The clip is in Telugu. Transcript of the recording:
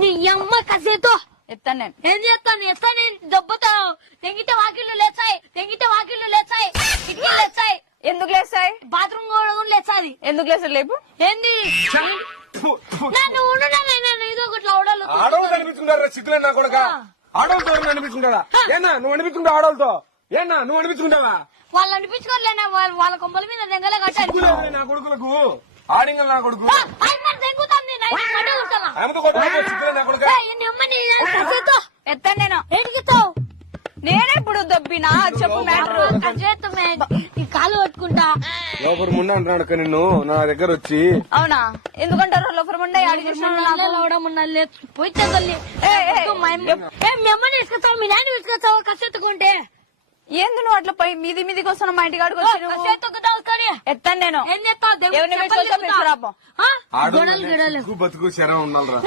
నీ అమ్మ కసేతో ఎత్తాను నేను. ఏం చేస్తాను ఎత్తాను దెబ్బతావు. తెంగితే వాకిళ్ళు లేచాయి, తెంగితే వాకిళ్ళు లేచాయి, కిటికీలు లేచాయి. ఎందుకు లేస్తాయి? బాత్రూమ్ కూడా లేచాది. ఎందుకు లేస్తాడు లేపు? ఏంది నన్ను ఉండను ఏదో ఒకటి అవడాలు ఆడవాళ్ళు అనిపించుకుంటారా? సిగ్గులే నా కొడుక. ఆడవాళ్ళతో అనిపించుకుంటారా? ఏనా నువ్వు అనిపించుకుంటావు? ఆడవాళ్ళతో ఏనా నువ్వు అనిపించుకుంటావా? వాళ్ళు అనిపించుకోలేనా? వాళ్ళ కొమ్మల మీద దెంగలే కట్టాలి. సిగ్గులేదు నా కొడుకులకు. ఆడింగల్ నా కొడుకు. దెంగుతుంది ఆమెతో కొట్టుకో. సిగ్గులే నా కొడుక. ఎత్తాను నేను. ఎడిగితావు నేనెప్పుడు దొబ్బినా చెప్పు మ్యాటర్. ఈ కాలు పట్టుకుంటా లోపల ముందు అంటున్నాడు అక్క నిన్ను నా దగ్గర వచ్చి. అవునా? ఎందుకంటారు లోపల ఉండే ఆడి చేసిన పోయితే తల్లి తీసుకొచ్చావు, మీ నాన్న తీసుకొచ్చావు కసెత్తుకుంటే. ఏంది నువ్వు అట్లా పై మీది మీదికి వస్తున్నావు? మా ఇంటి కాడికి వచ్చి ఎత్తాను నేను. ఏం చేస్తావు? ఎవరిని పెట్టుకోవచ్చా పెంచురాపో. ఆడు బతుకు శరం ఉండాలిరా.